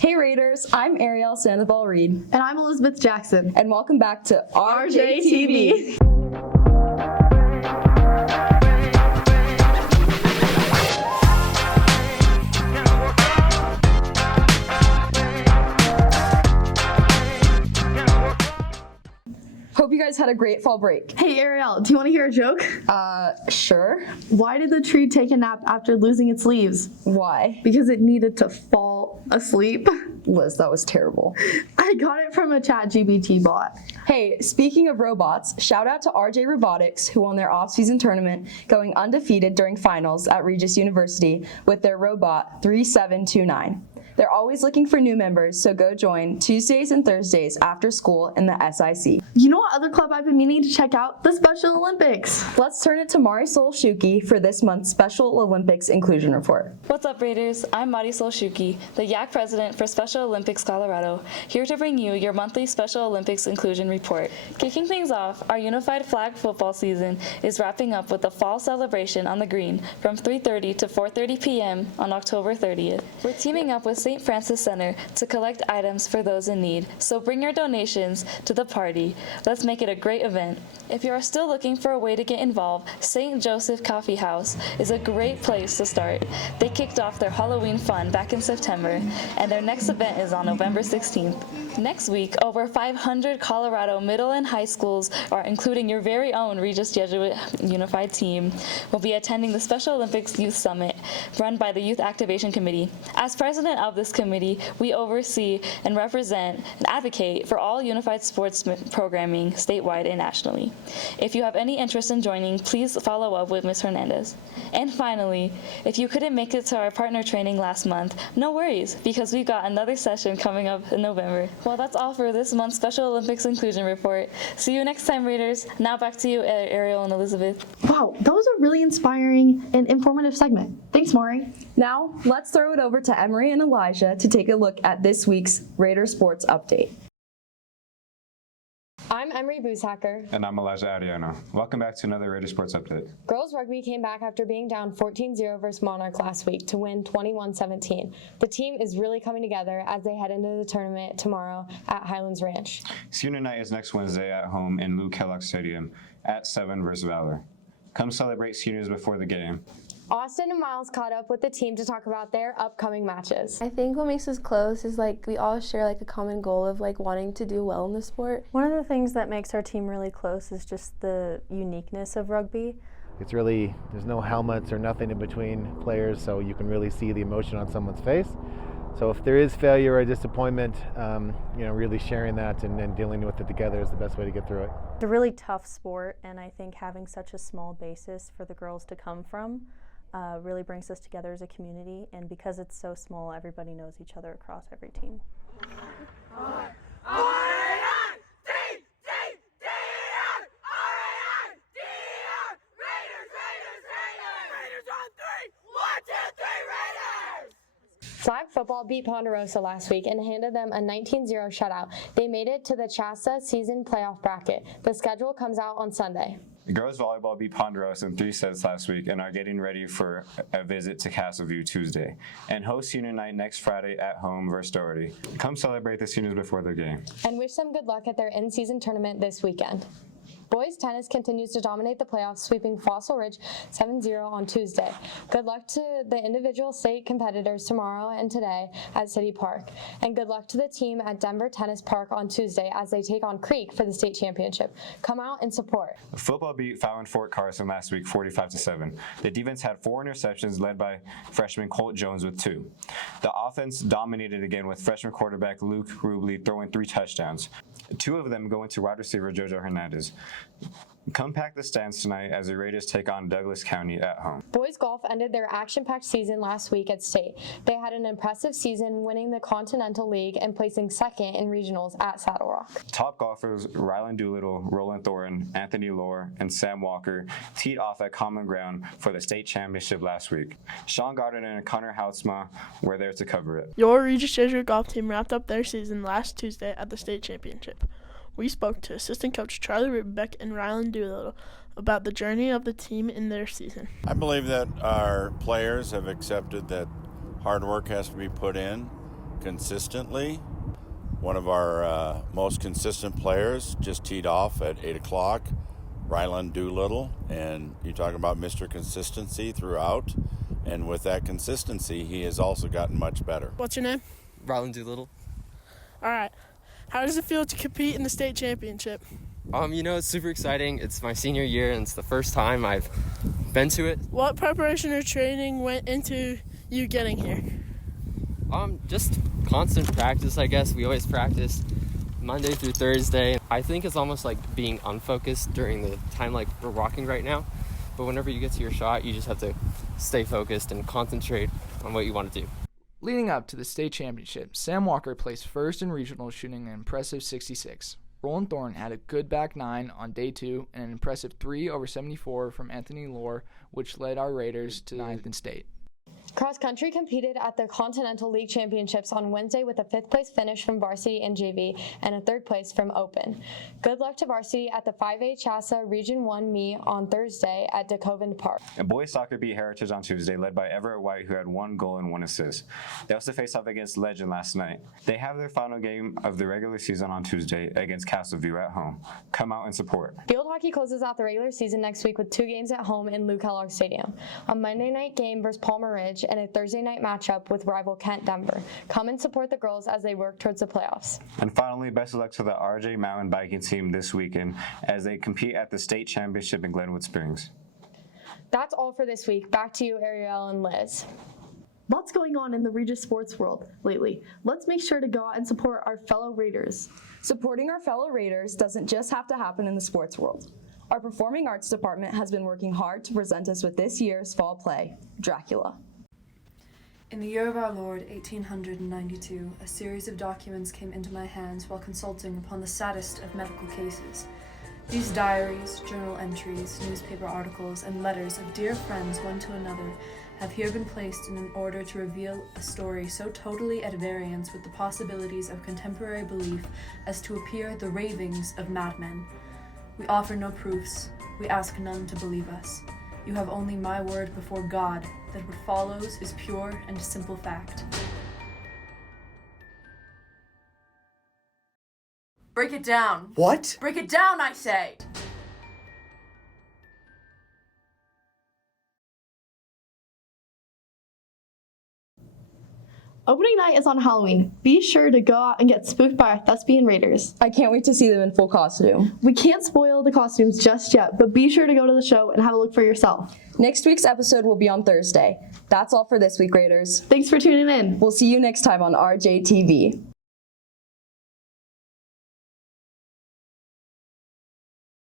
Hey Raiders, I'm Ariel Sandoval-Reed. And I'm Elizabeth Jackson. And welcome back to RJTV. Hope you guys had a great fall break. Hey Ariel, do you want to hear a joke? Sure. Why did the tree take a nap after losing its leaves? Why? Because it needed to fall asleep. Liz, that was terrible. I got it from a ChatGPT bot. Hey, speaking of robots, shout out to RJ Robotics, who won their off-season tournament, going undefeated during finals at Regis University with their robot 3729. They're always looking for new members, so go join Tuesdays and Thursdays after school in the SIC. You know what other club I've been meaning to check out? The Special Olympics. Let's turn it to Marisol Shuki for this month's Special Olympics Inclusion Report. What's up, Raiders? I'm Marisol Shuki, the YAC president for Special Olympics Colorado, here to bring you your monthly Special Olympics Inclusion Report. Kicking things off, our unified flag football season is wrapping up with the fall celebration on the green from 3:30 to 4:30 p.m. on October 30th. We're teaming up with St. Francis Center to collect items for those in need, so bring your donations to the party. Let's make it a great event. If you are still looking for a way to get involved, St. Joseph Coffee House is a great place to start. They kicked off their Halloween fun back in September, and their next event is on November 16th. Next week, over 500 Colorado middle and high schools, including your very own Regis Jesuit Unified team, will be attending the Special Olympics Youth Summit run by the Youth Activation Committee. As president of this committee, we oversee and represent and advocate for all unified sports programming statewide and nationally. If you have any interest in joining, please follow up with Ms. Hernandez. And finally, if you couldn't make it to our partner training last month, no worries, because we've got another session coming up in November. Well, that's all for this month's Special Olympics Inclusion Report. See you next time, Raiders. Now back to you, Ariel and Elizabeth. Wow, that was a really inspiring and informative segment. Thanks, Maury. Now, let's throw it over to Emery and Elijah to take a look at this week's Raider Sports Update. I'm Emery Booshacker. And I'm Elijah Ariano. Welcome back to another Raider Sports Update. Girls rugby came back after being down 14-0 versus Monarch last week to win 21-17. The team is really coming together as they head into the tournament tomorrow at Highlands Ranch. Senior night is next Wednesday at home in Lou Kellogg Stadium at 7 versus Valor. Come celebrate seniors before the game. Austin and Miles caught up with the team to talk about their upcoming matches. I think what makes us close is we all share a common goal of wanting to do well in the sport. One of the things that makes our team really close is just the uniqueness of rugby. It's really, there's no helmets or nothing in between players, so you can really see the emotion on someone's face. So if there is failure or disappointment, really sharing that and dealing with it together is the best way to get through it. It's a really tough sport, and I think having such a small basis for the girls to come from really brings us together as a community, and because it's so small, everybody knows each other across every team. Flag football beat Ponderosa last week and handed them a 19-0 shutout. They made it to the Chasta season playoff bracket. The schedule comes out on Sunday. Girls volleyball beat Ponderosa in 3 sets last week and are getting ready for a visit to Castleview Tuesday and host senior night next Friday at home versus Doherty. Come celebrate the seniors before their game. And wish them good luck at their in-season tournament this weekend. Boys tennis continues to dominate the playoffs, sweeping Fossil Ridge 7-0 on Tuesday. Good luck to the individual state competitors tomorrow and today at City Park. And good luck to the team at Denver Tennis Park on Tuesday as they take on Creek for the state championship. Come out and support. Football beat Fallon Fort Carson last week 45-7. The defense had 4 interceptions led by freshman Colt Jones with 2. The offense dominated again with freshman quarterback Luke Rubley throwing 3 touchdowns. 2 of them going to wide receiver Jojo Hernandez. Come pack the stands tonight as the Raiders take on Douglas County at home. Boys golf ended their action-packed season last week at state. They had an impressive season, winning the Continental League and placing second in regionals at Saddle Rock. Top golfers Rylan Doolittle, Roland Thorin, Anthony Lohr, and Sam Walker teed off at Common Ground for the state championship last week. Sean Gardner and Connor Houtsma were there to cover it. Your Regis Jesuit golf team wrapped up their season last Tuesday at the state championship. We spoke to assistant coach Charlie Rubenbeck and Rylan Doolittle about the journey of the team in their season. I believe that our players have accepted that hard work has to be put in, consistently. One of our most consistent players just teed off at 8 o'clock, Ryland Doolittle, and you talk about Mr. Consistency throughout, and with that consistency, he has also gotten much better. What's your name? Ryland Doolittle. All right. How does it feel to compete in the state championship? It's super exciting. It's my senior year, and it's the first time I've been to it. What preparation or training went into you getting here? Just constant practice, I guess. We always practice Monday through Thursday. I think it's almost like being unfocused during the time like we're walking right now. But whenever you get to your shot, you just have to stay focused and concentrate on what you want to do. Leading up to the state championship, Sam Walker placed first in regional, shooting an impressive 66. Roland Thorne had a good back 9 on day 2 and an impressive 3 over 74 from Anthony Lohr, which led our Raiders to 9th in state. Cross country competed at the Continental League Championships on Wednesday with a 5th place finish from varsity and JV and a 3rd place from open. Good luck to varsity at the 5A Chassa Region 1 meet on Thursday at DeCoven Park. And boys soccer beat Heritage on Tuesday, led by Everett White, who had 1 goal and 1 assist. They also faced off against Legend last night. They have their final game of the regular season on Tuesday against Castleview at home. Come out and support. Field hockey closes out the regular season next week with 2 games at home in Lou Kellogg Stadium. A Monday night game versus Palmer Ridge and a Thursday night matchup with rival Kent Denver. Come and support the girls as they work towards the playoffs. And finally, best of luck to the RJ mountain biking team this weekend as they compete at the state championship in Glenwood Springs. That's all for this week. Back to you, Ariel and Liz. Lots going on in the Regis sports world lately. Let's make sure to go out and support our fellow Raiders. Supporting our fellow Raiders doesn't just have to happen in the sports world. Our performing arts department has been working hard to present us with this year's fall play, Dracula. In the year of our Lord, 1892, a series of documents came into my hands while consulting upon the saddest of medical cases. These diaries, journal entries, newspaper articles, and letters of dear friends one to another have here been placed in order to reveal a story so totally at variance with the possibilities of contemporary belief as to appear the ravings of madmen. We offer no proofs. We ask none to believe us. You have only my word before God that what follows is pure and simple fact. Break it down. What? Break it down, I say! Opening night is on Halloween. Be sure to go out and get spooked by our thespian Raiders. I can't wait to see them in full costume. We can't spoil the costumes just yet, but be sure to go to the show and have a look for yourself. Next week's episode will be on Thursday. That's all for this week, Raiders. Thanks for tuning in. We'll see you next time on RJTV.